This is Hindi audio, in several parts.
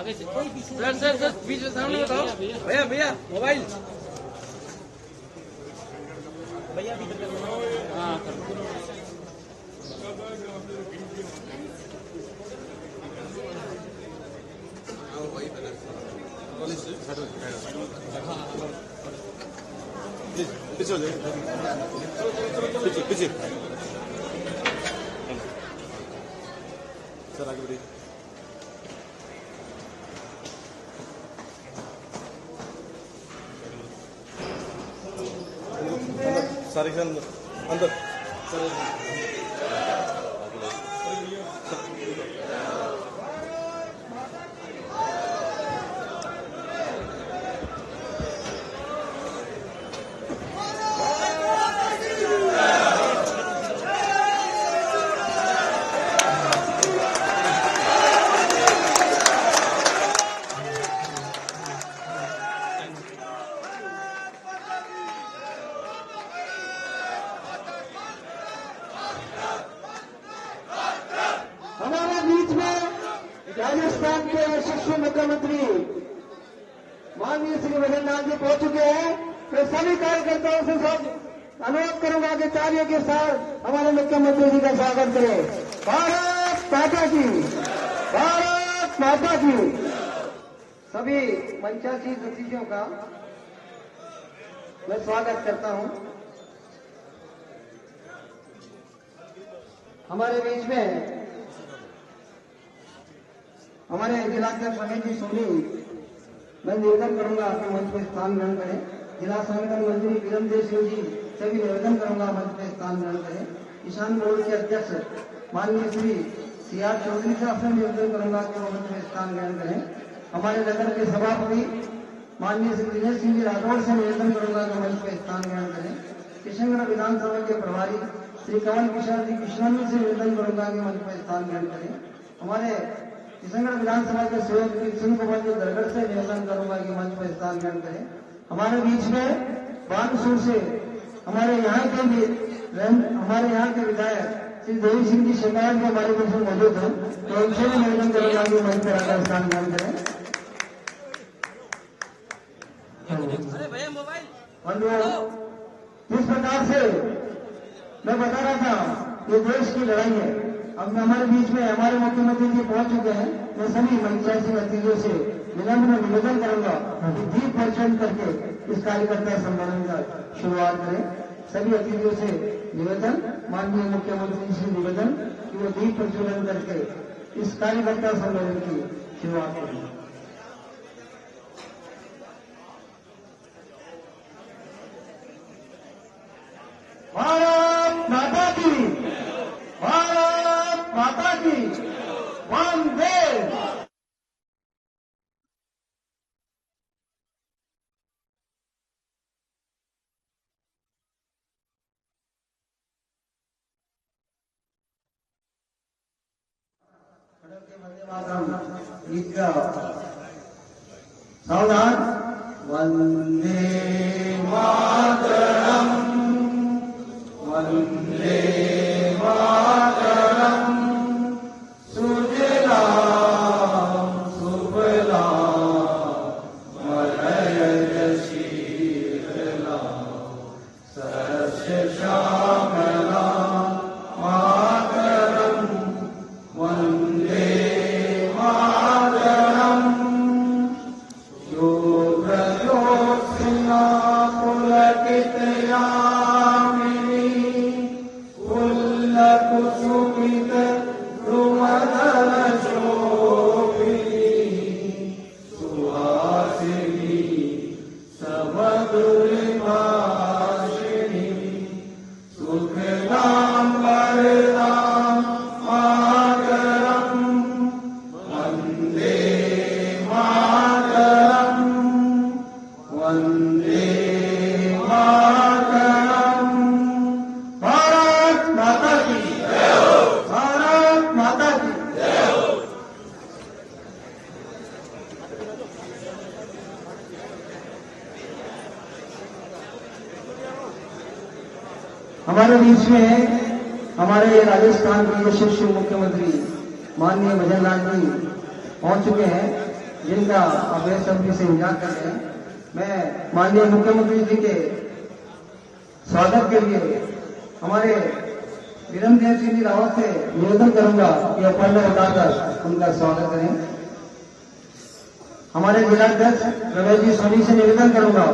आगे सर बीच में सामने बताओ भैया भैया मोबाइल भैया हाँ पीछे सर आगे बढ़िए सारे अंदर राजस्थान के यशस्वी मुख्यमंत्री माननीय श्री मदनलाल जी पहुंच चुके हैं। मैं सभी कार्यकर्ताओं से सब अनुरोध करूंगा कि तालियों के साथ हमारे मुख्यमंत्री जी का स्वागत करें। भारत माता की, भारत माता की। सभी मंचासीन अतिथियों का मैं स्वागत करता हूं। हमारे बीच में हमारे जिलाध्यक्ष महेश जी सोनी, मैं निवेदन करूंगा आपके मंच पर स्थान ग्रहण करें। जिला संगठन मंत्री विरमदेव सिंह जी से भी निवेदन करूंगा मंच पर स्थान ग्रहण करें। किसान बोर्ड के अध्यक्ष माननीय श्री CR चौधरी साहब से निवेदन करूंगा कि वो मंच पर स्थान ग्रहण करें। हमारे नगर के सभापति माननीय श्री दिनेश सिंह जी राठौड़ से निवेदन करूंगा कि मंच पर स्थान ग्रहण करें। किशनगढ़ विधानसभा के प्रभारी श्री कमल किशोर जी कृष्णानंद से निवेदन करूंगा कि मंच पर स्थान ग्रहण करें। हमारे किशनगढ़ विधानसभा के सहयोगी सिंह कुमार जी दरगढ़ से निवेदन करूंगा कि मंच पर स्थान ग्रहण करें। हमारे बीच में बानसूर से हमारे यहाँ के विधायक श्री देवी सिंह जी शेखावत भी हमारे बीच में मौजूद हैं, तो उनसे भी निवेदन करूंगा कि मंच पर आकर स्थान ग्रहण करें। इस प्रकार से मैं बता रहा था ये देश की लड़ाई है। अब हमारे बीच में हमारे मुख्यमंत्री जी पहुंच चुके हैं। मैं सभी मंचासीन अतिथियों से विनम्र में निवेदन करूंगा कि दीप प्रज्वलन करके इस कार्यकर्ता सम्मेलन का शुरुआत करें। सभी अतिथियों से निवेदन, माननीय मुख्यमंत्री से निवेदन कि वो दीप प्रज्वलन करके इस कार्यकर्ता सम्मेलन की शुरुआत करें। भारत माता की, भारत माता की, वंदे। गीत का सावधान। वंदे मातरम, वंदे मातरम, सुजलाम सुफलाम मलयज शीतलाम सस्य श्यामलाम मातरम, वंदे मातरम। शुभ्रज्योत्स्ना पुलकित यामिनी कुसुमित ध्रुवधर शोभिनी सुहासिनी समधुर भाषिणी सुखदां वरदां मातरं, वन्दे मातरं, वन्दे मातरं। भारत माता की, भारत माता की। हमारे बीच में हमारे राजस्थान के यशस्वी मुख्यमंत्री माननीय मदनलाल जी पहुंच चुके हैं। जिनका आप बेसब्री से इंतजार कर रहे हैं, मैं माननीय मुख्यमंत्री जी के स्वागत के लिए हमारे वीरेंद्र सिंह जी रावत से निवेदन करूंगा कि आप पल्ले उठाकर उनका स्वागत करें। हमारे जिलाध्यक्ष रमेश जी सोनी से निवेदन करूंगा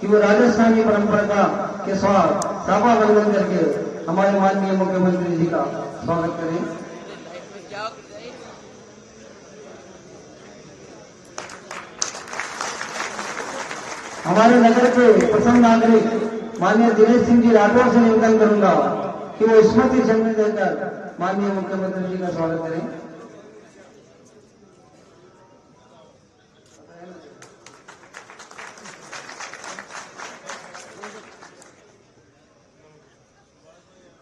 कि वो राजस्थानी परंपरा के साथ साफा बंधन करके हमारे माननीय मुख्यमंत्री जी का स्वागत करें। हमारे नगर के प्रथम नागरिक माननीय दिनेश सिंह जी राठौर से निवेदन करूंगा कि वो स्मृति चिन्ह देकर माननीय मुख्यमंत्री जी का स्वागत करें।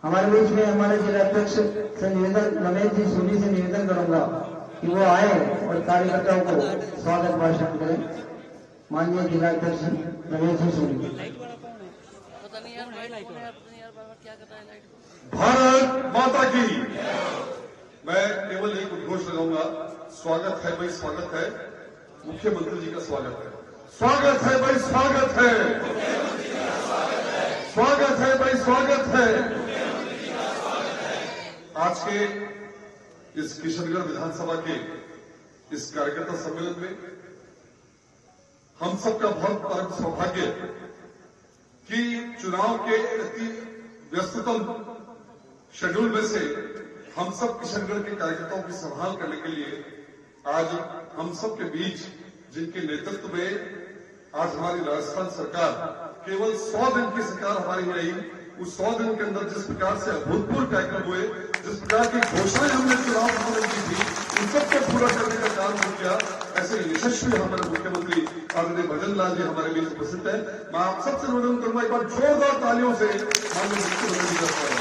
हमारे बीच में हमारे जिलाध्यक्ष से निवेदन रमेश जी सोनी से निवेदन करूंगा कि वो आए और कार्यकर्ताओं को स्वागत भाषण करें। माननीय जिलाध्यक्ष रमेश जी सोनी। भारत माता की। मैं केवल एक उद्घोष लगाऊंगा, स्वागत है भाई, स्वागत है। मुख्यमंत्री जी का स्वागत है, स्वागत है भाई, स्वागत है, स्वागत है भाई, स्वागत है। आज के इस किशनगढ़ विधानसभा के इस कार्यकर्ता सम्मेलन में हम सबका बहुत परम सौभाग्य कि चुनाव के अति व्यस्ततम शेड्यूल में से हम सब किशनगढ़ के कार्यकर्ताओं की संभाल करने के लिए आज हम सब के बीच, जिनके नेतृत्व में आज हमारी राजस्थान सरकार केवल 100 दिन की सरकार हमारी रही, उस 100 दिन के अंदर जिस प्रकार से अभूतपूर्व कार्यक्रम हुए, जिस प्रकार की घोषणाएं हमने चुनाव में की थी, उन सबको पूरा करने का काम हो गया। ऐसे यशस्वी हमारे मुख्यमंत्री आदरणीय भजन लाल जी हमारे बीच उपस्थित है। मैं आप सबसे निवेदन करूंगा, एक बार जोरदार तालियों से माननीय मुख्यमंत्री जी का स्वागत।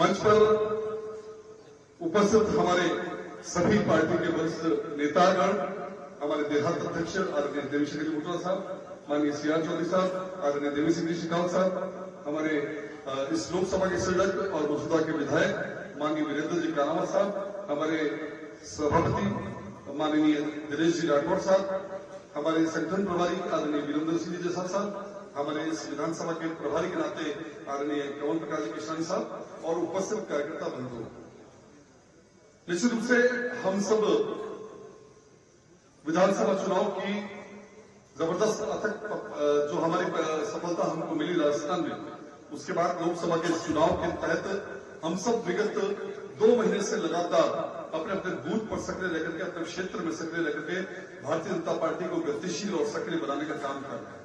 मंच पर उपस्थित हमारे सभी पार्टी के वरिष्ठ नेतागण, हमारे देहात अध्यक्ष आदरणीय देवीशंकर जी मुटरा साहब, माननीय सीआर चौधरी साहब, आदरणीय देवी सिंह जी शेखावत साहब, हमारे इस लोकसभा के सदस्य और मौजूदा के विधायक माननीय वीरेंद्र जी कानावत साहब, हमारे सभापति माननीय दिनेश जी राठौर साहब, हमारे संगठन प्रभारी आदरणीय वीरेंद्र सिंह जी जैसा साहब, हमारे इस विधानसभा के प्रभारी के नाते आदरणीय कंवर प्रकाश जी किशानी साहब और उपस्थित कार्यकर्ता बंधु। निश्चित रूप से हम सब विधानसभा चुनाव की जबरदस्त अथक जो हमारी सफलता हमको मिली राजस्थान में, उसके बाद लोकसभा के चुनाव के तहत हम सब विगत 2 महीने से लगातार अपने अपने बूथ पर सक्रिय रहकर के, अपने क्षेत्र में सक्रिय रहकर के भारतीय जनता पार्टी को गतिशील और सक्रिय बनाने का काम कर रहे हैं।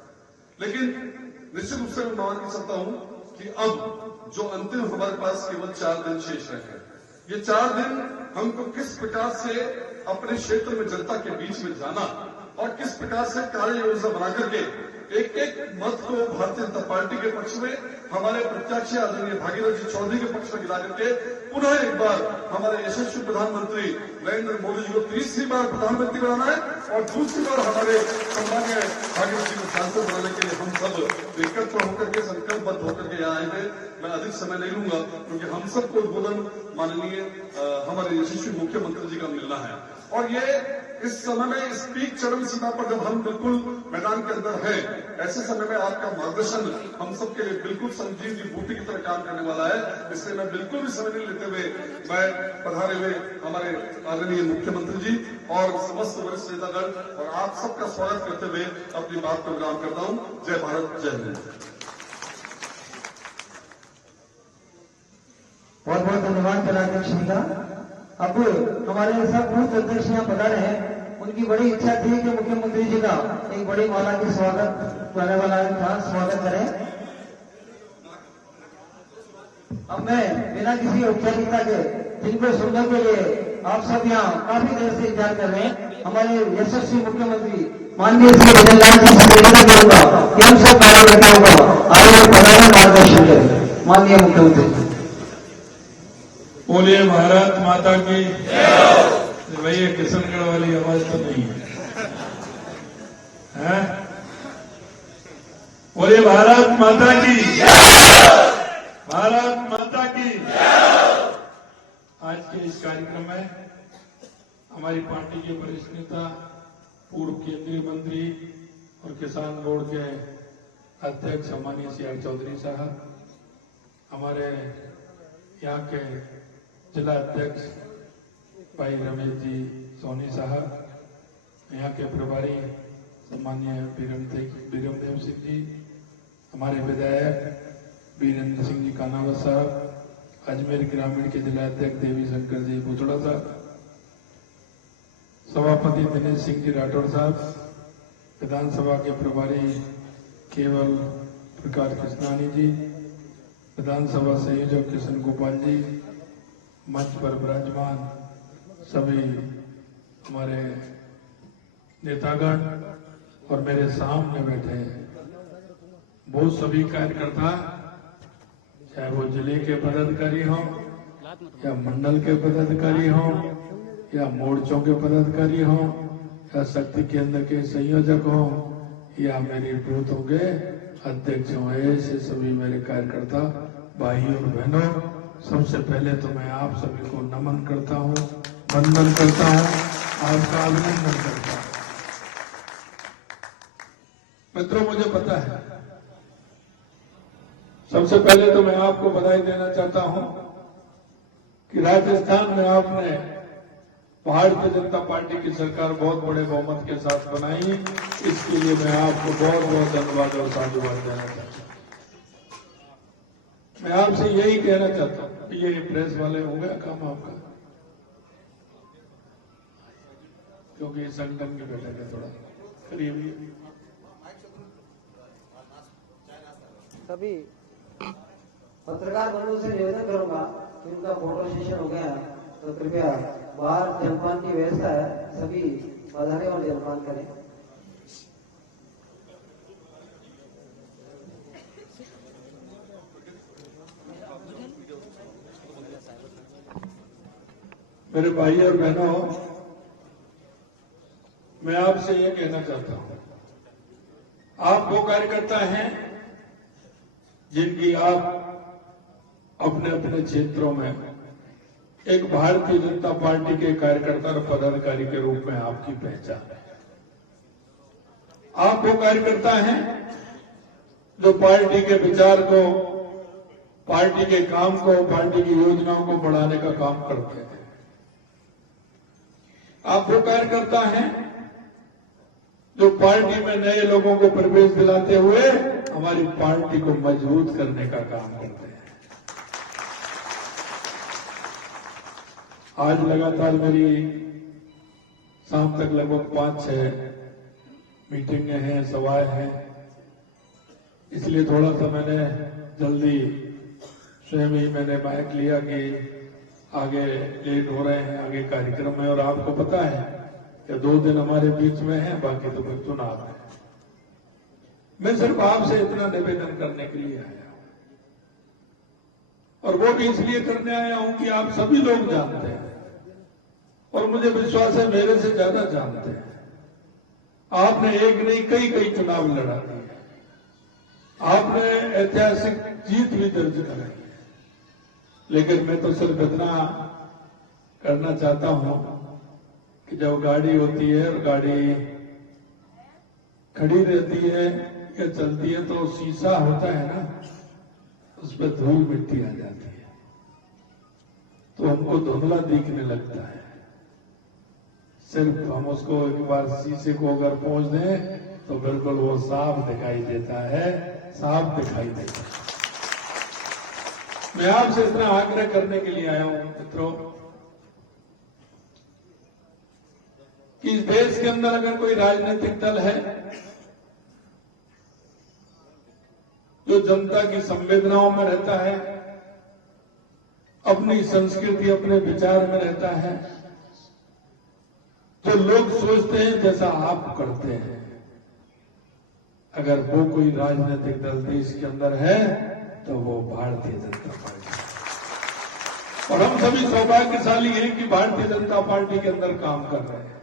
लेकिन निश्चित रूप से मैं मान के चलता हूं कि अब जो अंतिम हमारे पास केवल 4 दिन शेष रहे हैं, ये 4 दिन हमको किस प्रकार से अपने क्षेत्र में जनता के बीच में जाना और किस प्रकार से कार्य योजना बना करके एक एक मत को भारतीय जनता पार्टी के पक्ष में, हमारे प्रत्याशी आदरणीय भागीरथ जी चौधरी के पक्ष में गिरा करके पुनः एक बार हमारे यशस्वी प्रधानमंत्री नरेंद्र मोदी जी को तीसरी बार प्रधानमंत्री बनाना है और दूसरी बार हमारे सम्मानीय भागीरथ जी को सांसद बनाने के लिए हम सब एकत्र होकर के संकल्पबद्ध होकर के यहाँ आए थे। मैं अधिक समय नहीं लूंगा क्योंकि हम सबको उद्बोधन माननीय हमारे यशस्वी मुख्यमंत्री जी का मिलना है और ये इस समय में इस पीक चरम सीमा पर जब हम बिल्कुल मैदान के अंदर हैं, ऐसे समय में आपका मार्गदर्शन हम सबके लिए बिल्कुल संजीवनी बूटी की तरह काम करने वाला है। इसलिए मैं बिल्कुल भी समय नहीं लेते हुए मैं पधारे हुए हमारे आदरणीय मुख्यमंत्री जी और समस्त वरिष्ठ नेतागण और आप सबका स्वागत करते हुए अपनी बात को विराम करता हूं। जय भारत, जय हिंद। बहुत बहुत धन्यवाद जिलाध्यक्ष जी का। अब हमारे सब बूथ अध्यक्ष यहाँ पधारे हैं, उनकी बड़ी इच्छा थी कि मुख्यमंत्री जी का एक बड़ी माला की स्वागत करने वाला था, स्वागत करें। अब मैं बिना किसी औपचारिकता के जिनको सुनने के लिए आप सब यहाँ काफी देर से इंतजार कर रहे हैं, हमारे यशस्वी मुख्यमंत्री माननीय श्री भजन लाल जी से निवेदन करूंगा कि हम सब कार्यकर्ताओं का आगे बढ़ाने मार्गदर्शन करें। माननीय मुख्यमंत्री। बोलिए भारत माता की। भैया किशनगढ़ वाली आवाज तो नहीं है? बोलिए भारत माता की। भारत माता की। आज के के इस कार्यक्रम में हमारी पार्टी के वरिष्ठ नेता, पूर्व केंद्रीय मंत्री और किसान बोर्ड के अध्यक्ष माननीय CR चौधरी साहब, हमारे यहाँ के जिला अध्यक्ष भाई रमेश जी सोनी साहब, यहाँ के प्रभारी सम्मान्य बीरमदेव सिंह जी, हमारे विधायक वीरेंद्र सिंह जी कानावत साहब, अजमेर ग्रामीण के जिला अध्यक्ष देवी शंकर जी बुचड़ा साहब, सभापति दिनेश सिंह जी राठौर साहब, विधानसभा के प्रभारी केवल प्रकाश कृष्णानी जी, विधानसभा संयोजक किशन गोपाल जी, मंच पर विराजमान सभी हमारे नेतागण और मेरे सामने बैठे वो सभी कार्यकर्ता, चाहे वो जिले के पदाधिकारी हों या मंडल के पदाधिकारी हों या मोर्चों के पदाधिकारी हों या शक्ति केंद्र के संयोजक हों या मेरी बूथों के अध्यक्ष हों, ऐसे सभी मेरे कार्यकर्ता भाई और बहनों, सबसे पहले तो मैं आप सभी को नमन करता हूं, वंदन करता हूं, आपका अभिनंदन करता हूं। मित्रों, मुझे पता है, सबसे पहले तो मैं आपको बधाई देना चाहता हूं कि राजस्थान में आपने भारतीय जनता पार्टी की सरकार बहुत बड़े बहुमत के साथ बनाई। इसके लिए मैं आपको बहुत बहुत धन्यवाद और साधुवाद देना चाहता हूं। मैं आपसे यही कहना चाहता हूं, ये प्रेस वाले हो गया काम आपका, क्योंकि संगठन की बैठक है, थोड़ा करीब सभी पत्रकार बंधुओं से निवेदन करूंगा कि उनका फोटो सेशन हो गया तो कृपया बाहर जलपान की व्यवस्था है, सभी पधारें और जलपान करें। मेरे भाई और बहनों, मैं आपसे यह कहना चाहता हूं, आप वो कार्यकर्ता हैं जिनकी आप अपने अपने क्षेत्रों में एक भारतीय जनता पार्टी के कार्यकर्ता और पदाधिकारी के रूप में आपकी पहचान है। आप वो कार्यकर्ता हैं जो पार्टी के विचार को, पार्टी के काम को, पार्टी की योजनाओं को बढ़ाने का काम करते हैं। आप वो कार्यकर्ता हैं जो पार्टी में नए लोगों को प्रवेश दिलाते हुए हमारी पार्टी को मजबूत करने का काम करते हैं। आज लगातार मेरी शाम तक लगभग 5-6 मीटिंगें हैं, सभाएं हैं, इसलिए थोड़ा सा मैंने जल्दी स्वयं ही मैंने माइक लिया कि आगे लेट हो रहे हैं, आगे कार्यक्रम है और आपको पता है कि 2 दिन हमारे बीच में है, बाकी तो फिर चुनाव है। मैं सिर्फ आपसे इतना निवेदन करने के लिए आया हूं, और वो भी इसलिए करने आया हूं कि आप सभी लोग जानते हैं और मुझे विश्वास है मेरे से ज्यादा जानते हैं, आपने एक नहीं कई चुनाव लड़ा दिए, आपने ऐतिहासिक जीत भी दर्ज कराई, लेकिन मैं तो सिर्फ इतना करना चाहता हूं कि जब गाड़ी होती है और गाड़ी खड़ी रहती है या चलती है तो शीशा होता है ना, उस पर धूल मिट्टी आ जाती है तो हमको धुंधला दिखने लगता है। सिर्फ हम उसको एक बार शीशे को अगर पहुंच दें तो बिल्कुल वो साफ दिखाई देता है, साफ दिखाई देता है। मैं आपसे इतना आग्रह करने के लिए आया हूं मित्रों कि इस देश के अंदर अगर कोई राजनीतिक दल है जो जनता की संवेदनाओं में रहता है, अपनी संस्कृति, अपने विचार में रहता है, तो लोग सोचते हैं जैसा आप करते हैं, अगर वो कोई राजनीतिक दल देश के अंदर है तो वो भारतीय जनता पार्टी है। और हम सभी सौभाग्यशाली हैं कि भारतीय जनता पार्टी के अंदर काम कर रहे हैं,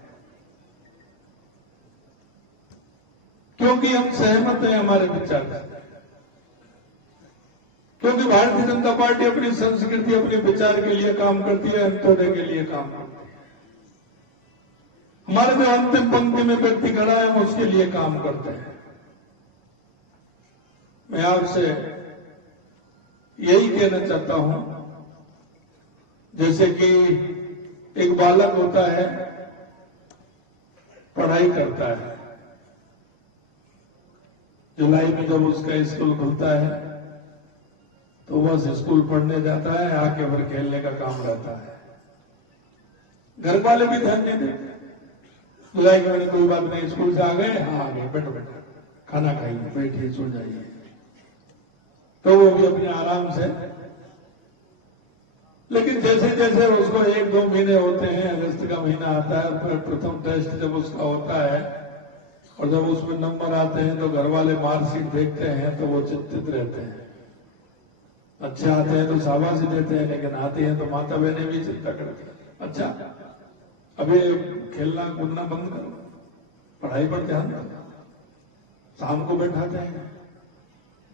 क्योंकि हम सहमत हैं हमारे विचार से, क्योंकि भारतीय जनता पार्टी अपनी संस्कृति, अपने विचार के लिए काम करती है, अंत्योदय के लिए काम करती है। हमारे जो अंतिम पंक्ति में व्यक्ति खड़ा है, हम उसके लिए काम करते हैं। मैं आपसे यही कहना चाहता हूं, जैसे कि एक बालक होता है, पढ़ाई करता है, जुलाई में जब उसका स्कूल खुलता है तो बस स्कूल पढ़ने जाता है, आके फिर खेलने का काम रहता है। घर वाले भी ध्यान नहीं देते, जुलाई के महीने कोई बात नहीं, स्कूल से आ गए, हाँ आ गए, बैठो बैठो, खाना खाइए, बैठिए, सो जाइए, तो वो भी अपने आराम से। लेकिन जैसे जैसे उसको 1-2 महीने होते हैं, अगस्त का महीना आता है, फिर प्रथम टेस्ट जब उसका होता है और जब उसमें नंबर आते हैं तो घर वाले मार्कशीट देखते हैं तो वो चिंतित रहते हैं। अच्छे आते हैं तो शाबाशी देते हैं, लेकिन आते हैं तो माता बहनें भी चिंता करती हैं। अच्छा, अभी खेलना कूदना बंद करो, पढ़ाई पर ध्यान दो। शाम को बैठाते हैं,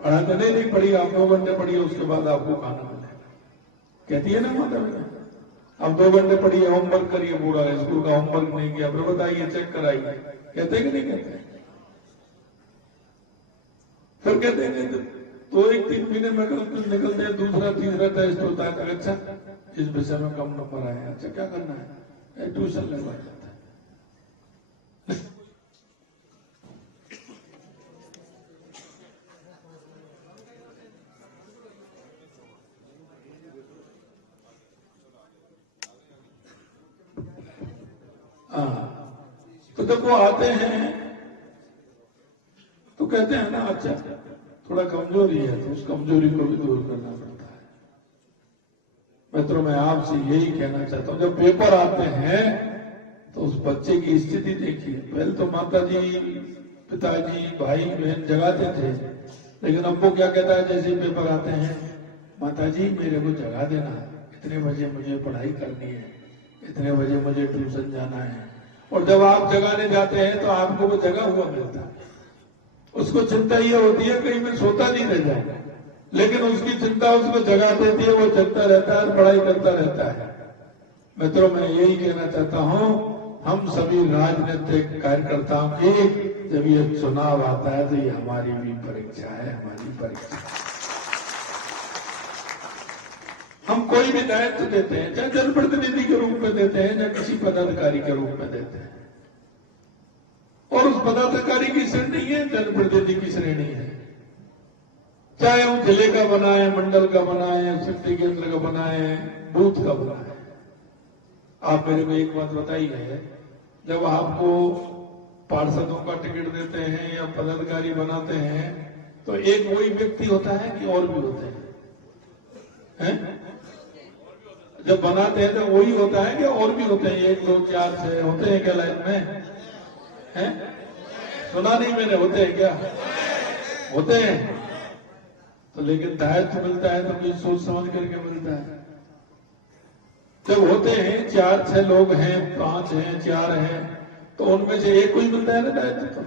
पढ़ाते नहीं पढ़िए, आप 2 घंटे पढ़िए, उसके बाद आपको खाना मिलेगा, कहती है ना माता बहन। अब 2 घंटे पढ़िए, होमवर्क करिए, पूरा स्कूल का होमवर्क नहीं किया, फिर बताइए, चेक कराइए, कहते कि नहीं कहते? फिर कहते हैं तो 1-3 महीने में निकलते हैं, दूसरा तीसरा टेस्ट होता है, तो अच्छा इस विषय में कम नंबर आए, अच्छा क्या करना है, ट्यूशन लगवा जाता है। तो जब वो आते हैं तो कहते हैं ना, अच्छा थोड़ा कमजोरी है, तो उस कमजोरी को भी दूर करना पड़ता है। मित्रों, मैं आपसे यही कहना चाहता हूं, जब पेपर आते हैं तो उस बच्चे की स्थिति देखिए। पहले तो माता जी, पिताजी, भाई बहन जगाते थे, लेकिन अब वो क्या कहता है, जैसे पेपर आते हैं, माता जी मेरे को जगा देना, इतने बजे मुझे पढ़ाई करनी है, इतने बजे मुझे ट्यूशन जाना है। और जब आप जगाने जाते हैं तो आपको वो जगा हुआ मिलता है। उसको चिंता ये होती है कहीं मैं सोता नहीं रह जाऊंगा, लेकिन उसकी चिंता उसको जगा देती है, वो जगता रहता है, पढ़ाई करता रहता है। मित्रों, मैं यही कहना चाहता हूं, हम सभी राजनीतिक कार्यकर्ताओं की जब ये चुनाव आता है तो ये हमारी भी परीक्षा है, हमारी परीक्षा। हम कोई भी दायित्व देते हैं, चाहे जनप्रतिनिधि के रूप में देते हैं, चाहे किसी पदाधिकारी के रूप में देते हैं, और उस पदाधिकारी की श्रेणी है, जनप्रतिनिधि की श्रेणी है। चाहे हम जिले का बनाए, मंडल का बनाए, शक्ति केंद्र का बनाए, बूथ का बनाए। आप मेरे को एक बात बताइए, जब आपको पार्षदों का टिकट देते हैं या पदाधिकारी बनाते हैं तो एक वही व्यक्ति होता है कि और भी होते हैं? जब बनाते हैं तो वही होता है कि और भी होते हैं? 1, 2, 4, 6 होते हैं क्या लाइन में? हैं? सुना नहीं मैंने, होते हैं क्या? होते हैं। तो लेकिन दायित्व मिलता है तो कुछ सोच समझ करके मिलता है। जब होते हैं 4-6 लोग हैं, 5 हैं, 4 हैं, तो उनमें से एक कोई मिलता है ना दायित्व। तो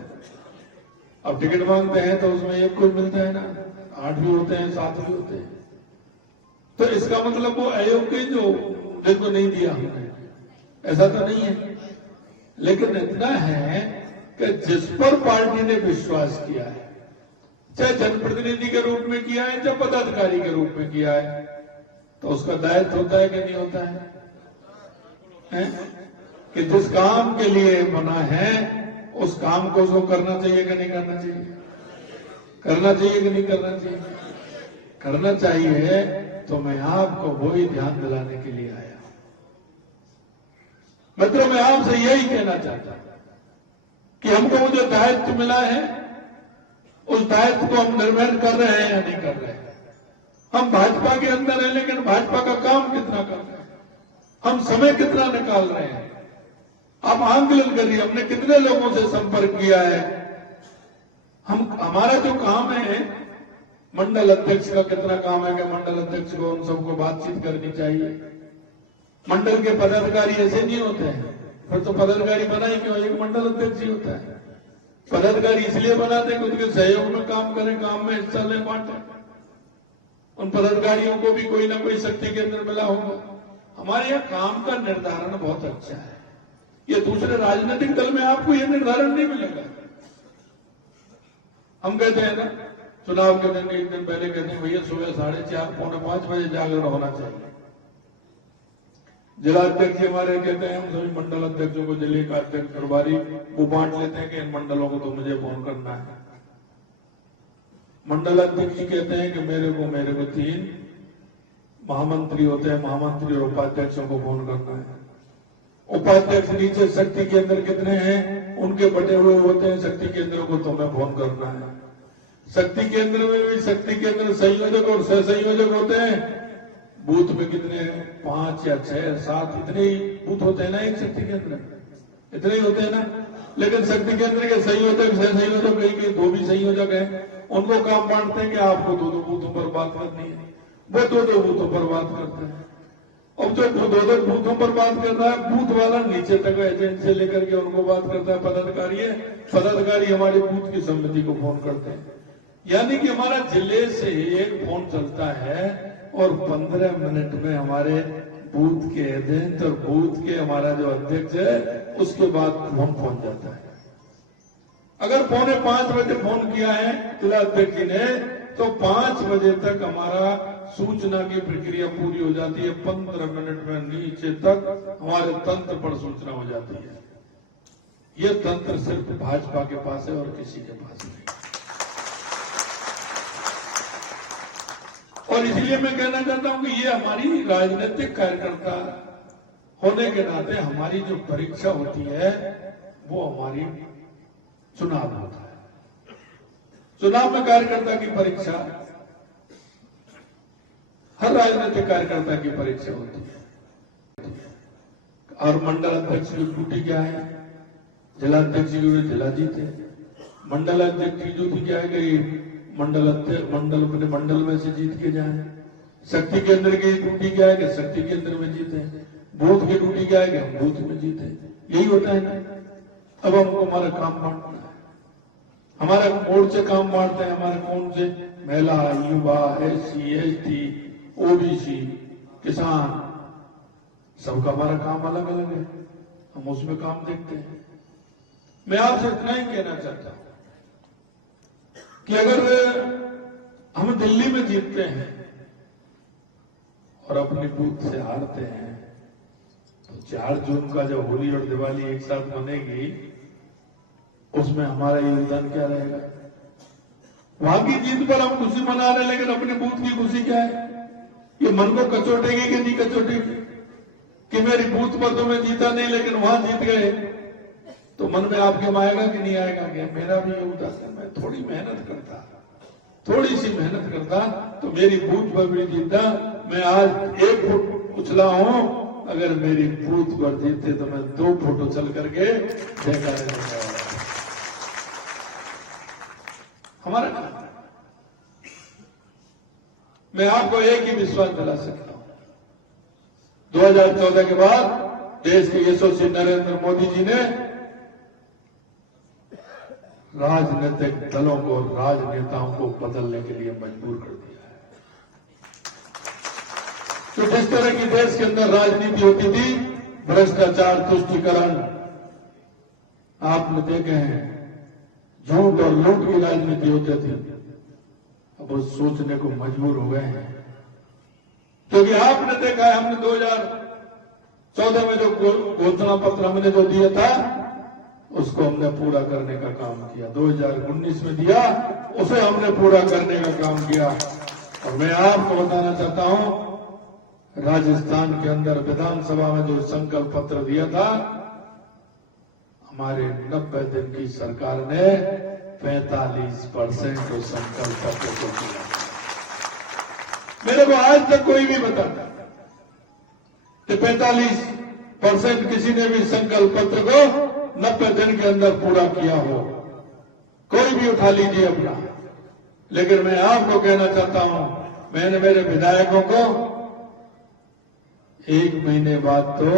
अब टिकट मांगते हैं तो उसमें एक कोई मिलता है ना, 8 भी होते हैं, 7 भी होते हैं। तो इसका मतलब वो अयोग्य जो जिनको नहीं दिया हमने, ऐसा तो नहीं है। लेकिन इतना है कि जिस पर पार्टी ने विश्वास किया है, चाहे जनप्रतिनिधि के रूप में किया है, चाहे पदाधिकारी के रूप में किया है, तो उसका दायित्व होता है कि नहीं होता है? कि जिस काम के लिए बना है उस काम को उसको करना चाहिए कि नहीं करना चाहिए? करना चाहिए कि नहीं करना चाहिए? करना चाहिए। तो मैं आपको वही ध्यान दिलाने के लिए आया हूं। मित्रों, मैं आपसे यही कहना चाहता हूं कि हमको वो जो दायित्व मिला है उस दायित्व को हम निर्वहन कर रहे हैं या नहीं कर रहे हैं। हम भाजपा के अंदर हैं, लेकिन भाजपा का काम कितना कर रहे हैं, हम समय कितना निकाल रहे हैं। आप आंकलन करिए, हमने कितने लोगों से संपर्क किया है। हमारा जो काम है, मंडल अध्यक्ष का कितना काम है कि मंडल अध्यक्ष को उन सबको बातचीत करनी चाहिए। मंडल के पदाधिकारी ऐसे नहीं होते हैं, फिर तो पदाधिकारी बना ही क्यों? एक मंडल अध्यक्ष ही होता है। पदाधिकारी इसलिए बनाते हैं कि उनके सहयोग में काम करें, काम में हिस्सा लें, बांटें। उन पदाधिकारियों को भी कोई ना कोई शक्ति केंद्र मिला होगा। हमारे यहाँ काम का निर्धारण बहुत अच्छा है। ये दूसरे राजनीतिक दल में आपको ये निर्धारण नहीं मिलेगा। हम कहते हैं ना, चुनाव के दिन एक दिन पहले कहते हैं भैया सुबह 4:30 पौने 5 बजे जागरण होना चाहिए। जिला अध्यक्ष हमारे कहते हैं हम सभी मंडल अध्यक्षों को, जिले का अध्यक्ष प्रभारी वो बांट लेते हैं कि इन मंडलों को तो मुझे फोन करना है। मंडल अध्यक्ष जी कहते हैं कि मेरे को 3 महामंत्री होते हैं, महामंत्री और उपाध्यक्षों को फोन करना है। उपाध्यक्ष नीचे शक्ति केंद्र कितने हैं उनके बटे हुए होते हैं, शक्ति केंद्रों को तुम्हें फोन करना है। शक्ति केंद्र में भी शक्ति केंद्र संयोजक और सह संयोजक होते हैं। बूथ में कितने हैं, 5 या 6 7 इतने ही बूथ होते हैं ना, एक शक्ति केंद्र इतने ही होते हैं ना। लेकिन शक्ति केंद्र के संयोजक सह संयोजक कहीं 2 भी संयोजक हैं, उनको काम बांटते हैं कि आपको 2 बूथों पर बात करनी है, वो 2 बूथों पर बात करते हैं। अब जो 2 बूथों पर बात कर रहा है, बूथ वाला नीचे तक एजेंट से लेकर के उनको बात करता है पदाधिकारी है, पदाधिकारी हमारे बूथ की समिति को फोन करते हैं। यानी कि हमारा जिले से एक फोन चलता है और 15 मिनट में हमारे बूथ के एजेंट और बूथ के हमारा जो अध्यक्ष है उसके बाद फोन पहुंच जाता है। अगर 4:45 बजे फोन किया है जिला अध्यक्ष जी ने, तो 5 बजे तक हमारा सूचना की प्रक्रिया पूरी हो जाती है। 15 मिनट में नीचे तक हमारे तंत्र पर सूचना हो जाती है। यह तंत्र सिर्फ भाजपा के पास है और किसी के पास नहीं। और इसलिए मैं कहना चाहता हूं कि ये हमारी राजनीतिक कार्यकर्ता होने के नाते हमारी जो परीक्षा होती है वो हमारी चुनाव होता है। चुनाव में कार्यकर्ता की परीक्षा हर राजनीतिक कार्यकर्ता की परीक्षा होती है। और मंडल अध्यक्ष की ड्यूटी क्या है, जिला अध्यक्ष की जिला जीते। मंडल अध्यक्ष की ड्यूटी क्या है कि मंडल अपने मंडल में से जीत के जाए। शक्ति केंद्र की ड्यूटी क्या है कि शक्ति केंद्र में जीते। बूथ की ड्यूटी क्या है कि हम बूथ में जीते। यही होता है ना। अब हमको हमारा काम बांटना है, हमारा मोर्चे काम बांटते हैं। हमारे कौन से, महिला, युवा, SC, ST, OBC, किसान, सबका हमारा काम अलग अलग है, हम उसमें काम देखते हैं। मैं आपसे इतना ही कहना चाहता हूं कि अगर हम दिल्ली में जीतते हैं और अपने बूथ से हारते हैं तो 4 जून का जब होली और दिवाली एक साथ मनेगी उसमें हमारा योगदान क्या रहेगा। वहां की जीत पर हम खुशी मना रहे हैं, लेकिन अपने बूथ की खुशी क्या है, ये मन को कचोटेगी कि नहीं कचोटेगी कि मेरी बूथ पर तो मैं जीता नहीं लेकिन वहां जीत गए, तो मन में आपके में आएगा कि नहीं आएगा कि मेरा भी योगदान है। मैं थोड़ी मेहनत करता, थोड़ी सी मेहनत करता तो मेरी बूथ पर भी जीता। मैं आज 1 फुट उछला हूं, अगर मेरी बूथ पर जीते तो मैं 2 फुट उछल करके जयकारे देने वाला। हमारा काम, मैं आपको एक ही विश्वास दिला सकता हूं, 2014 के बाद देश के यशस्वी नरेंद्र मोदी जी ने राजनीतिक दलों को, राजनेताओं को बदलने के लिए मजबूर कर दिया है। तो जिस तरह की देश के अंदर राजनीति होती थी, भ्रष्टाचार, तुष्टीकरण, आपने देखे हैं, झूठ और लूट की राजनीति होती थी, अब वो सोचने को मजबूर हो गए हैं। क्योंकि आपने देखा है, हमने 2014 में जो घोषणा पत्र हमने जो दिया था उसको हमने पूरा करने का काम किया। 2019 में दिया, उसे हमने पूरा करने का काम किया। और मैं आपको बताना चाहता हूं, राजस्थान के अंदर विधानसभा में जो संकल्प पत्र दिया था, हमारे 90 दिन की सरकार ने 45% उस संकल्प पत्र को दिया। मेरे को आज तक कोई भी बता कि 45% किसी ने भी संकल्प पत्र को 90 दिन के अंदर पूरा किया हो, कोई भी उठा लीजिए अपना। लेकिन मैं आपको कहना चाहता हूं, मैंने मेरे विधायकों को 1 महीने बाद तो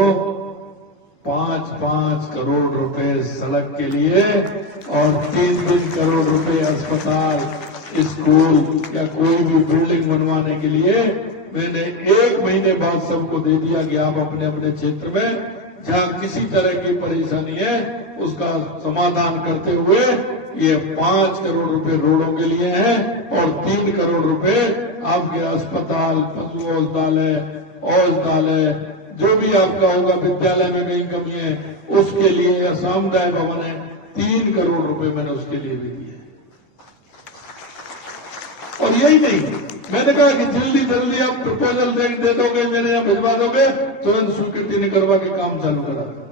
5-5 करोड़ रुपए सड़क के लिए और 3-3 करोड़ रुपए अस्पताल, स्कूल या कोई भी बिल्डिंग बनवाने के लिए मैंने 1 महीने बाद सबको दे दिया कि आप अपने अपने क्षेत्र में जहां किसी तरह की परेशानी है उसका समाधान करते हुए ये 5 करोड़ रुपए रोडों के लिए है और 3 करोड़ रुपए आपके अस्पताल, पशु औषधालय, जो भी आपका होगा, विद्यालय में कहीं कमी है उसके लिए, या सामुदायिक भवन है, 3 करोड़ रुपए मैंने उसके लिए भी दिए। और यही नहीं, मैंने कहा कि जल्दी आप प्रपोजल दे दोगे, मेरे यहाँ भिजवा दोगे, तुरंत स्वीकृति नहीं करवा के काम चालू करा दूंगा।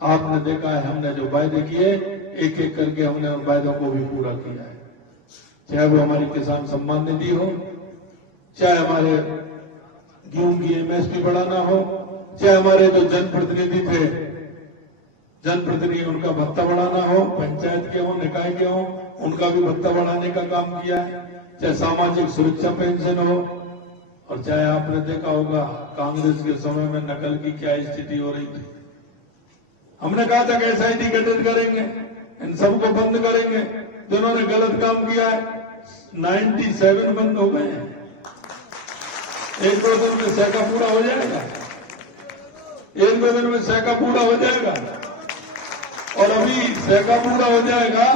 आपने देखा है हमने जो वायदे किए, एक एक करके हमने उन वायदों को भी पूरा किया है। चाहे वो हमारी किसान सम्मान निधि हो, चाहे हमारे गेहूं की एमएसपी बढ़ाना हो, चाहे हमारे जो जनप्रतिनिधि थे, जनप्रतिनिधि उनका भत्ता बढ़ाना हो, पंचायत के हो, निकाय के हो, उनका भी भत्ता बढ़ाने का काम किया है, चाहे सामाजिक सुरक्षा पेंशन हो, और चाहे आपने देखा होगा कांग्रेस के समय में नकल की क्या स्थिति हो रही थी। हमने कहा था कि एसआईटी गठित करेंगे, इन सबको बंद करेंगे, जिन्होंने गलत काम किया है 97 बंद हो गए हैं। 1-2 दिन में सैका पूरा हो जाएगा, 1-2 दिन में सैका पूरा हो जाएगा। और अभी सैका पूरा हो जाएगा,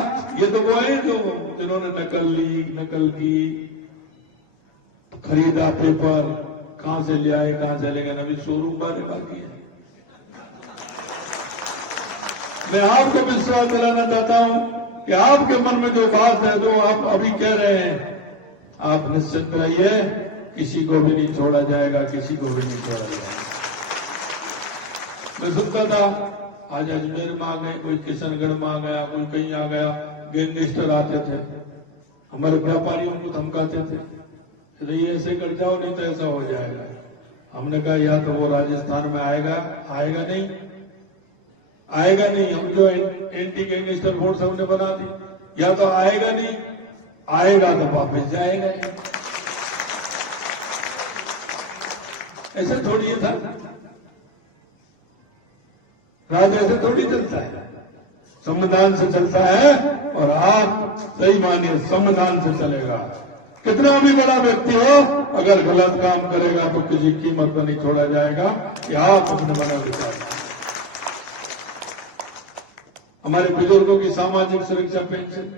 ये तो वो है जो जिन्होंने नकल की, खरीदा पेपर, कहां से ले आए, कहां से ले गए, अभी शोरूम वाले बाकी है। मैं आपको विश्वास दिलाना चाहता हूं कि आपके मन में जो बात है, जो आप अभी कह रहे हैं, आप निश्चिंत रहिए, किसी को भी नहीं छोड़ा जाएगा, किसी को भी नहीं छोड़ा जाएगा। मैं सुनता था आज अजमेर में आ गए, कोई किशनगढ़ में आ गया, कोई कहीं आ गया, गैंगस्टर आते थे, हमारे व्यापारियों को धमकाते थे, ये ऐसे कर जाओ नहीं तो ऐसा हो जाएगा। हमने कहा या तो वो राजस्थान में आएगा नहीं, हम जो एंटी गैंगस्टर फोर्स हमने बना दी, या तो आएगा नहीं, आएगा तो वापस जाएगा। ऐसे थोड़ी ये था, राज ऐसे थोड़ी चलता है, संविधान से चलता है, और आप सही मानिए संविधान से चलेगा। कितना भी बड़ा व्यक्ति हो, अगर गलत काम करेगा तो किसी कीमत पर नहीं छोड़ा जाएगा, कि आप अपने मन विचार। हमारे बुजुर्गों की सामाजिक सुरक्षा पेंशन,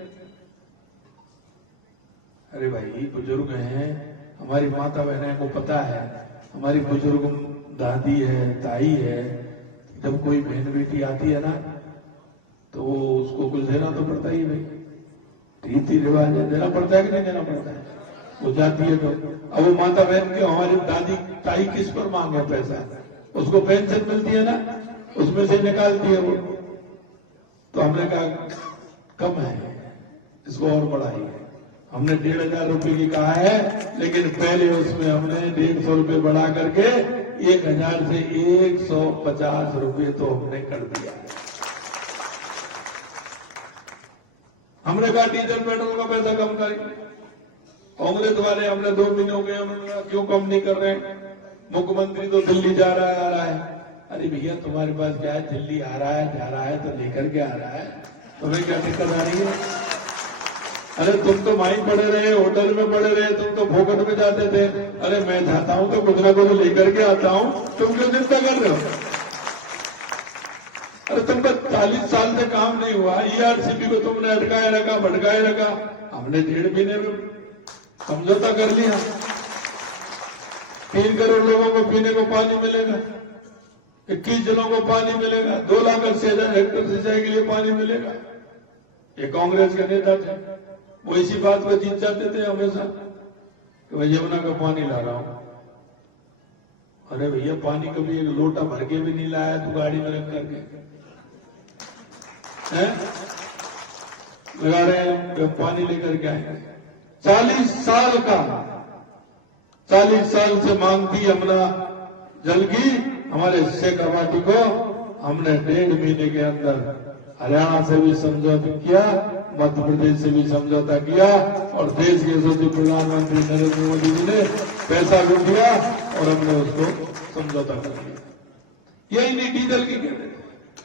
अरे भाई बुजुर्ग हैं, हमारी माता बहनें को पता है, हमारी बुजुर्ग दादी है, ताई है, जब कोई बहन बेटी आती है ना तो उसको कुछ देना तो पड़ता ही भाई, रीति रिवाज है, देना पड़ता है कि नहीं देना पड़ता है। वो जाती है तो अब वो माता बहन के, हमारी दादी ताई किस पर मांगे पैसा, उसको पेंशन मिलती है ना, उसमें से निकालती है वो। तो हमने कहा कम है, इसको और बढ़ाइए। हमने 1500 रुपए की कहा है, लेकिन पहले उसमें हमने 150 रुपए बढ़ा करके 1000 से 150 रुपए तो हमने कर दिया। हमने कहा डीजल पेट्रोल का पैसा कम करेंगे। कांग्रेस वाले हमने 2 महीने हो गए, उन्होंने क्यों कम नहीं कर रहे? मुख्यमंत्री तो दिल्ली जा रहा है। अरे भैया तुम्हारे पास क्या है, दिल्ली आ रहा है, जा रहा है तो लेकर के आ रहा है, तुम्हें क्या दिक्कत आ रही है? अरे तुम तो वहीं पड़े रहे, होटल में पड़े रहे, तुम तो फोकट में जाते थे। अरे मैं जाता हूं तो कुछ ना कुछ लेकर के आता हूं, तुम क्यों चिंता कर रहे हो? अरे तुमका 40 साल से काम नहीं हुआ, ईआरसीबी को तुमने अटकाए रखा, भटकाए रखा। हमने 1.5 महीने में समझौता कर लिया, 3 करोड़ लोगों को पीने को पानी मिलेगा, 21 जिलों को पानी मिलेगा, 2,80,000 हेक्टेयर सिंचाई के लिए पानी मिलेगा। ये कांग्रेस के नेता थे, वो इसी बात पर जीत जाते थे हमेशा कि मैं यमुना का पानी ला रहा हूं। अरे भैया पानी कभी एक लोटा भर के भी नहीं लाया तो गाड़ी में रख करके लगा रहे हैं, पानी लेकर के आएंगे। 40 साल से मांग थी यमुना जल की, हमारे शेख अवाटी को हमने 1.5 महीने के अंदर हरियाणा से भी समझौता किया, मध्य प्रदेश से भी समझौता किया, और देश के यशस्वी प्रधानमंत्री नरेंद्र मोदी जी ने पैसा भी दिया और हमने उसको समझौता कर लिया। यही नहीं डीजल की कहते,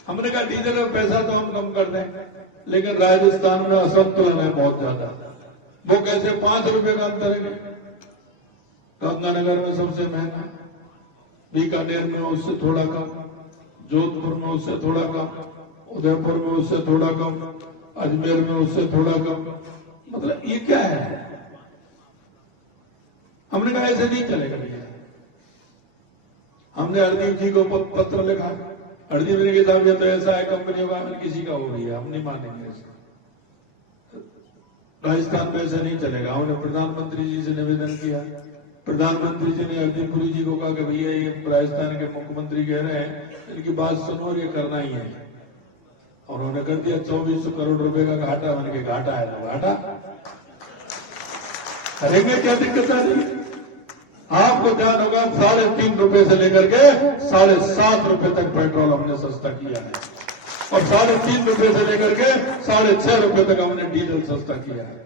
हमने कहा डीजल का पैसा तो हम कम कर दें, लेकिन राजस्थान में असंतुलन है बहुत ज्यादा। वो कैसे 5 रुपए का अंतर है। गंगानगर में सबसे महंगा, बीकानेर में उससे थोड़ा कम, जोधपुर में उससे थोड़ा कम, उदयपुर में उससे थोड़ा कम, अजमेर में उससे थोड़ा कम। मतलब ये क्या है? हमने कहा ऐसे नहीं चलेगा भैया। हमने हरदीप जी को पत्र लिखा। हरदीप जी के साहब ये तो ऐसा है, कंपनियों का किसी का हो रही है, हम नहीं मानेंगे ऐसा। राजस्थान में ऐसा नहीं चलेगा। हमने प्रधानमंत्री जी से निवेदन किया। प्रधानमंत्री जी ने हरदीप पुरी जी को कहा कि भैया ये राजस्थान के मुख्यमंत्री कह रहे हैं, इनकी बात सुनो और ये करना ही है। और उन्होंने कर दिया। 2400 करोड़ रुपए का घाटा। मैंने के घाटा है तो घाटा करेंगे, क्या दिक्कत आ रही है? आपको ध्यान होगा 3.5 रुपए से लेकर के 7.5 रुपए तक पेट्रोल हमने सस्ता किया है, और 3.5 रुपए से लेकर के 6.5 रुपए तक हमने डीजल सस्ता किया है।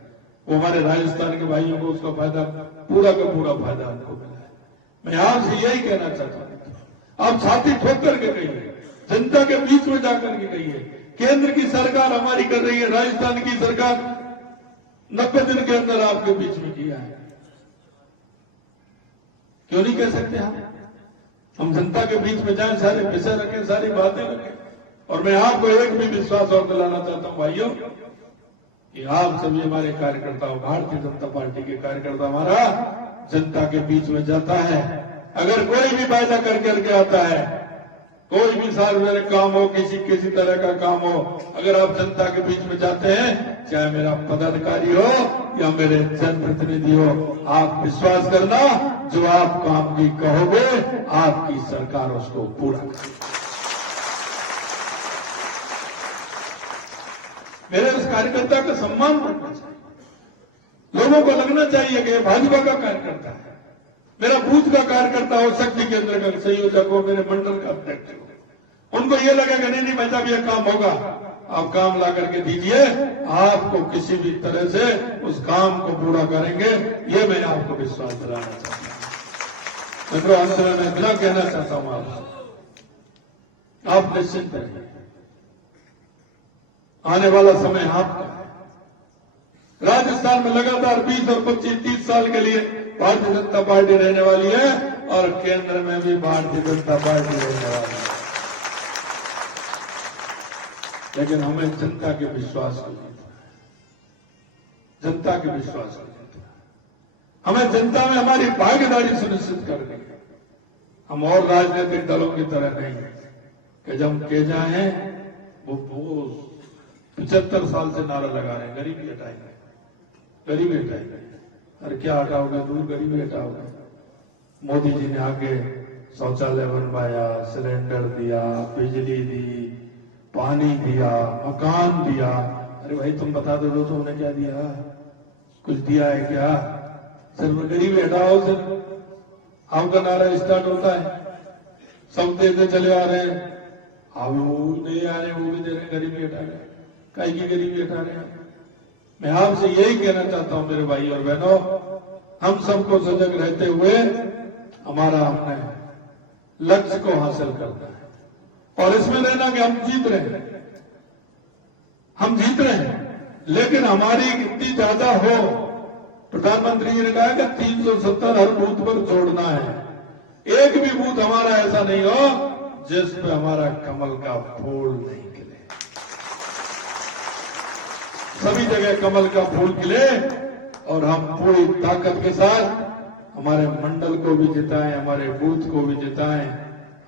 वो हमारे राजस्थान के भाइयों को उसका फायदा, पूरा का पूरा फायदा हमको मिला है। मैं आपसे यही कहना चाहता हूं, आप छाती ठोक करके कहिए, जनता के बीच में जाकर के कहिए, केंद्र की सरकार हमारी कर रही है, राजस्थान की सरकार 90 दिन के अंदर आपके बीच में किया है। क्यों नहीं कह सकते हम जनता के बीच में जाएं, सारे विषय रखें, सारी बातें रखें। और मैं आपको एक भी विश्वास और दिलाना चाहता हूं भाइयों, कि आप सभी हमारे कार्यकर्ता, भारतीय जनता पार्टी के कार्यकर्ता हमारा जनता के बीच में जाता है। अगर कोई भी वायदा करके आता है, कोई भी सार्वजनिक काम हो, किसी तरह का काम हो, अगर आप जनता के बीच में जाते हैं, चाहे मेरा पदाधिकारी हो या मेरे जनप्रतिनिधि हो, आप विश्वास करना, जो आप काम की कहोगे आपकी सरकार उसको पूरा करेगी। मेरे उस कार्यकर्ता का सम्मान करना चाहिए। लोगों को लगना चाहिए कि भाजपा का कार्यकर्ता है, मेरा बूथ का कार्यकर्ता हो, शक्ति केंद्र का संयोजक हो, मेरे मंडल का अध्यक्ष हो। उनको ये लगेगा नहीं भाई साहब ये काम होगा, आप काम ला करके दीजिए, आपको किसी भी तरह से उस काम को पूरा करेंगे, ये मैं आपको विश्वास दिलाना चाहता हूं। मित्रों, अंत में मैं इतना कहना चाहता हूं आपसे, आप निश्चिंत रहिए, आने वाला समय आपका है। राजस्थान में लगातार 20 और 25, 30 साल के लिए भारतीय जनता पार्टी रहने वाली है, और केंद्र में भी भारतीय जनता पार्टी रहने वाली है। लेकिन हमें जनता के विश्वास को जीतना है, जनता के विश्वास को जीतना है। हमें जनता में हमारी भागीदारी सुनिश्चित करनी है। हम और राजनीतिक दलों की तरह नहीं कि जब हम कह जाए वो 75 साल से नारा लगा रहे हैं, गरीबी हटाएंगे, गरीबी हटाएंगे। अरे क्या हटाओगे? दूर गरीबी हटाओगे। मोदी जी ने आगे शौचालय बनवाया, सिलेंडर दिया, बिजली दी, पानी दिया, मकान दिया। अरे भाई तुम बता दो तुमने क्या दिया? कुछ दिया है क्या? सिर्फ गरीबी हटाओ, सिर्फ आपका नारा स्टार्ट होता है, सब देते चले आ रहे हैं, अब वो नहीं आ रहे, वो भी दे रहे, गरीबी हटा रहे। काहे की गरीबी हटा रहे हैं? मैं आपसे यही कहना चाहता हूं मेरे भाई और बहनों, हम सबको सजग रहते हुए हमारा अपने लक्ष्य को हासिल करना है, और इसमें रहना कि हम जीत रहे हैं, हम जीत रहे हैं, लेकिन हमारी इतनी ज्यादा हो। प्रधानमंत्री जी ने कहा कि 370 हर बूथ पर जोड़ना है। एक भी बूथ हमारा ऐसा नहीं हो जिस पे हमारा कमल का फूल नहीं खिले। सभी जगह कमल का फूल खिले, और हम पूरी ताकत के साथ हमारे मंडल को भी जिताएं, हमारे बूथ को भी जिताएं,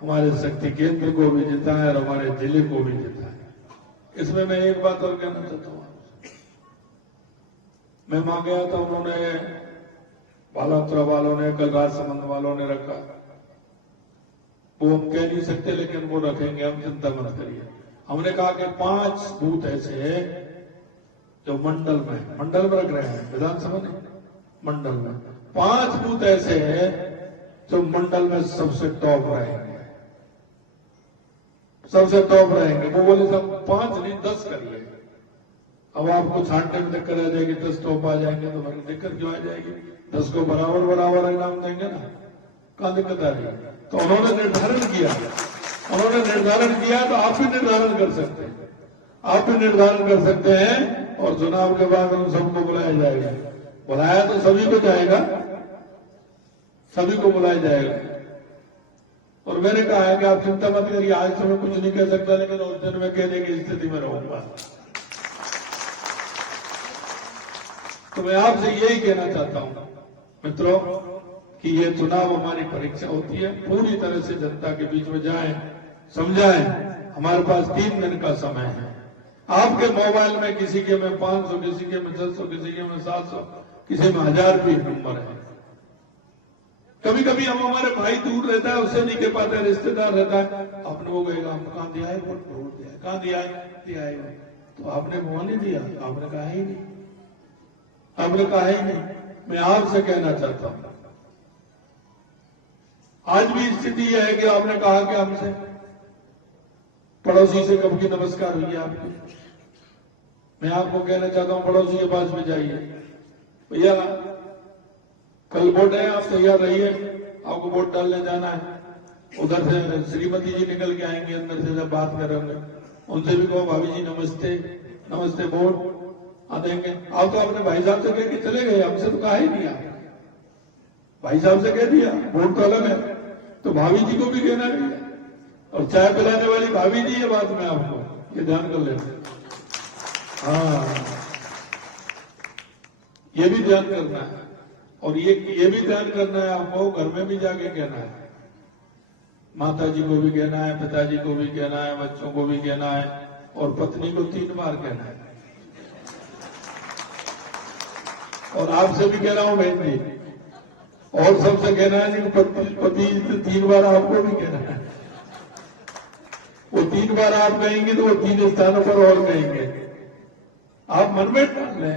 हमारे शक्ति केंद्र को भी जिताएं, और हमारे जिले को भी जिताएं। इसमें मैं एक बात और कहना चाहता हूं। मैं वहां गया था, उन्होंने बालात्रा वालों ने, कलगार संबंध वालों ने रखा, वो हम कह नहीं सकते, लेकिन वो रखेंगे, हम चिंता मत करिए। हमने कहा कि 5 बूथ ऐसे हैं जो मंडल में रख रहे हैं, विधानसभा नहीं, मंडल में 5 बूथ ऐसे हैं जो मंडल में सबसे टॉप रहेंगे, सबसे टॉप रहेंगे। वो बोले सब 5 नहीं 10 करिए। अब आपको छांटने में दिक्कत आ जाएगी, 10 टॉप आ जाएंगे तो फिर दिक्कत क्यों आ जाएगी? 10 को बराबर इनाम देंगे ना, कहां दिक्कत आ रही है? तो उन्होंने निर्धारण किया तो आप भी निर्धारण कर सकते हैं। आप भी निर्धारण कर सकते हैं और चुनाव के बाद हम सबको बुलाया जाएगा। बुलाया तो सभी को जाएगा, सभी को बुलाया जाएगा। और मैंने कहा है कि आप चिंता मत करिए, आज तो मैं कुछ नहीं कह सकता, लेकिन उस दिन में कहने की स्थिति में रहूंगा। तो मैं आपसे यही कहना चाहता हूं मित्रों कि ये चुनाव हमारी परीक्षा होती है। पूरी तरह से जनता के बीच में जाएं, समझाएं। हमारे पास 3 दिन का समय है। आपके मोबाइल में किसी के में 500, किसी के में 600, किसी के में 700, किसी में 1000 भी नंबर है। कभी कभी हम हमारे भाई दूर रहता है, उससे नहीं कह पाते, रिश्तेदार रहता है, अपने वो कहेगा हम कहां दिया है वोट दिया है, कहां दिया है। तो आपने वो नहीं दिया, आपने कहा ही नहीं, आपने कहा ही नहीं। मैं आपसे कहना चाहता हूं, आज भी स्थिति यह है कि आपने कहा कि हमसे पड़ोसी से कब की नमस्कार हुई है आपकी। मैं आपको कहना चाहता हूं, पड़ोसी के पास में जाइए, भैया कल वोट है, आप तैयार रहिए, आपको वोट डालने जाना है। उधर से श्रीमती जी निकल के आएंगे, अंदर से जब बात करेंगे उनसे भी कहो भाभी जी नमस्ते, नमस्ते, वोट आ देंगे। आप तो अपने भाई साहब से कह के चले गए, हमसे तो कहा ही नहीं। आप भाई साहब से कह दिया वोट तो अलग है, तो भाभी जी को भी कहना नहीं है। और चाय पिलाने वाली भाभी जी है बात में, आपको ये ध्यान कर लेना। हाँ, ये भी ध्यान करना है। और ये भी ध्यान करना है आपको, घर में भी जाके कहना है, माता जी को भी कहना है, पिताजी को भी कहना है, बच्चों को भी कहना है, और पत्नी को 3 बार कहना है। और आपसे भी कह रहा हूं बहन जी, और सबसे कहना है कि पति 3 बार आपको भी कहना है। वो 3 बार आप कहेंगे तो वो 3 स्थानों पर और कहेंगे। आप मन में डाल लें,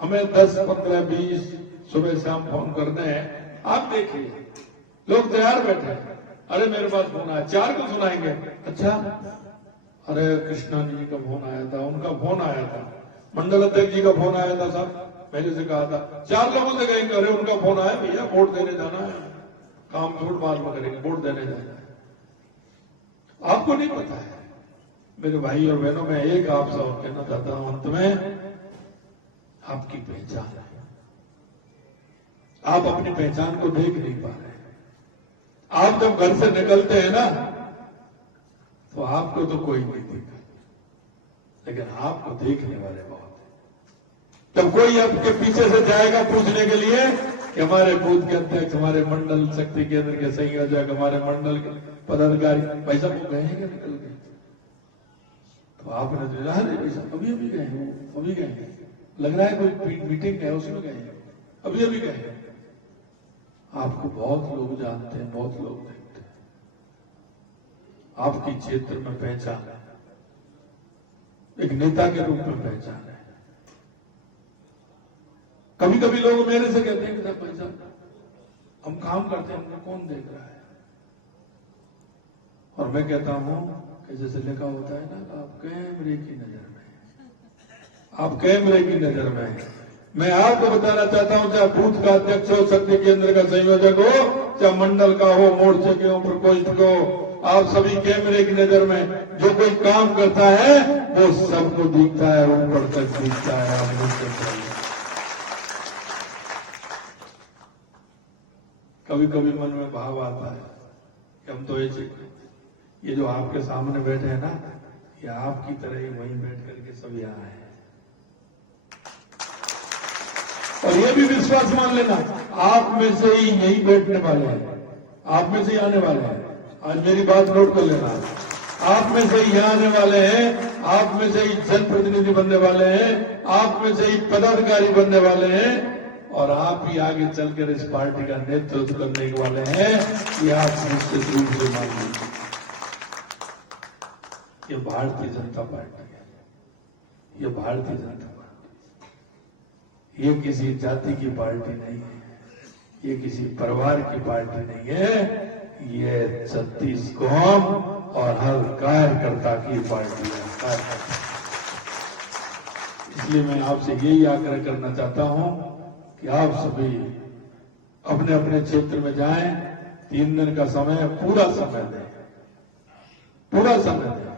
हमें 10, 15, 20 सुबह शाम फोन करने हैं। आप देखिए लोग तैयार बैठे हैं, अरे मेरे पास फोन आया, 4 को सुनाएंगे। अच्छा, अरे कृष्णा जी का फोन आया था, उनका फोन आया था, मंडल अध्यक्ष जी का फोन आया था, साहब पहले से कहा था। 4 लोगों से कहेंगे अरे उनका फोन आया भैया, वोट देने जाना है, काम थोड़ा बाद में करेंगे, वोट देने जाना है। आपको नहीं पता है। मेरे भाई और बहनों, मैं एक आपसे और कहना चाहता हूं अंत में, आपकी पहचान है, आप अपनी पहचान को देख नहीं पा रहे। आप जब घर से निकलते हैं ना, तो आपको तो कोई नहीं देखा, लेकिन आपको देखने वाले बहुत हैं। जब कोई आपके पीछे से जाएगा पूछने के लिए कि हमारे बूथ के अध्यक्ष, हमारे मंडल शक्ति केंद्र के संयोजक, हमारे मंडल के पदाधिकारी, भाई साहब वो गए हैं क्या निकल गए? तो आपने तो भाई साहब अभी अभी गए हैं, वो अभी गए हैं, लग रहा है कोई मीटिंग है उसमें गए हैं, अभी अभी गए हैं। आपको बहुत लोग जानते हैं, बहुत लोग देखते हैं, आपकी क्षेत्र में पहचान है, एक नेता के रूप में पहचान है। कभी कभी लोग मेरे से कहते हैं कि साहब भाई साहब हम काम करते हैं, हमको कौन देख रहा है? और मैं कहता हूं कि जैसे लिखा होता है ना, आप कैमरे की नजर में, आप कैमरे की नजर में। मैं आपको बताना चाहता हूं, चाहे बूथ का अध्यक्ष हो, शक्ति केंद्र का संयोजक हो, चाहे मंडल का हो, मोर्चे के हो, प्रकोष्ठ को, आप सभी कैमरे की नजर में। जो कोई काम करता है वो सबको दिखता है, ऊपर तक दिखता है। आप मुझसे कभी कभी मन में भाव आता है कि हम तो ये जो आपके सामने बैठे हैं ना, ये आपकी तरह ही वहीं बैठ करके सब यहाँ है। और ये भी विश्वास मान लेना, आप में से ही यहीं बैठने वाले हैं, आप में से ही आने वाले हैं। आज मेरी बात नोट कर लेना, आप में से ही यहाँ आने वाले हैं, आप में से ही जनप्रतिनिधि बनने वाले हैं, आप में से ही पदाधिकारी बनने वाले हैं, और आप ही आगे चलकर इस पार्टी का नेतृत्व करने वाले हैं। ये आप निश्चित रूप से मान लीजिए। ये भारतीय जनता पार्टी है, ये भारतीय जनता पार्टी, ये किसी जाति की पार्टी नहीं है, ये किसी परिवार की पार्टी नहीं है, ये 36 कौम और हर कार्यकर्ता की पार्टी है। इसलिए मैं आपसे यही आग्रह करना चाहता हूं कि आप सभी अपने अपने क्षेत्र में जाएं, 3 दिन का समय, पूरा समय दें, पूरा समय दें।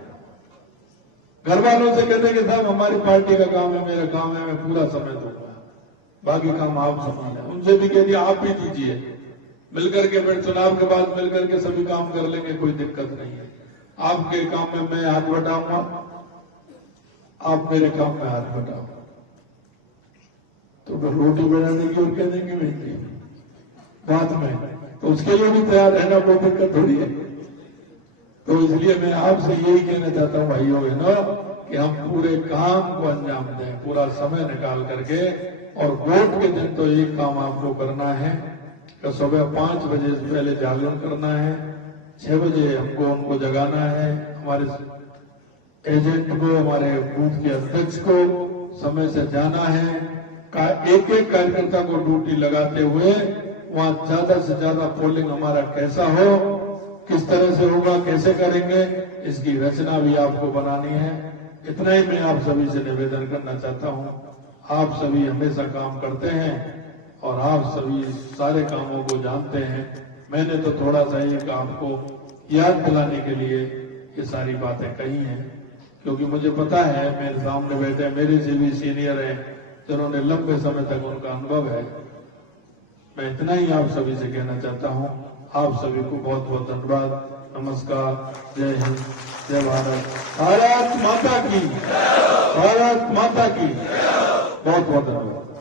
घर वालों से कहते कि साहब हमारी पार्टी का काम है, मेरा काम है, मैं पूरा समय दूंगा, बाकी काम आप संभालें। उनसे भी कह दिया आप भी दीजिए, मिलकर के फिर चुनाव के बाद मिलकर के सभी काम कर लेंगे, कोई दिक्कत नहीं है। आपके काम में मैं हाथ बटाऊंगा, आप मेरे काम में हाथ बटाओ। तो फिर रोटी बनाने की और कहने की नहीं बाद में, तो उसके लिए भी तैयार रहना कोई दिक्कत थोड़ी है। तो इसलिए मैं आपसे यही कहना चाहता हूं भाइयों बहनों कि हम पूरे काम को अंजाम दें, पूरा समय निकाल करके। और वोट के दिन तो एक काम आपको करना है कि सुबह 5 बजे से पहले जागरण करना है, 6 बजे हमको उनको जगाना है, हमारे एजेंट को, हमारे बूथ के अध्यक्ष को समय से जाना है, एक एक कार्यकर्ता को ड्यूटी लगाते हुए वहां ज्यादा से ज्यादा पोलिंग हमारा कैसा हो, किस तरह से होगा, कैसे करेंगे, इसकी रचना भी आपको बनानी है। इतना ही मैं आप सभी से निवेदन करना चाहता हूं। आप सभी हमेशा काम करते हैं और आप सभी सारे कामों को जानते हैं। मैंने तो थोड़ा सा एक आपको याद दिलाने के लिए ये सारी बातें कही हैं, क्योंकि मुझे पता है मेरे सामने बैठे मेरे से भी सीनियर हैं जिन्होंने लंबे समय तक उनका अनुभव है। मैं इतना ही आप सभी से कहना चाहता हूं। आप सभी को बहुत बहुत धन्यवाद। नमस्कार, जय हिंद, जय भारत, भारत माता की, भारत माता की। बहुत बहुत धन्यवाद।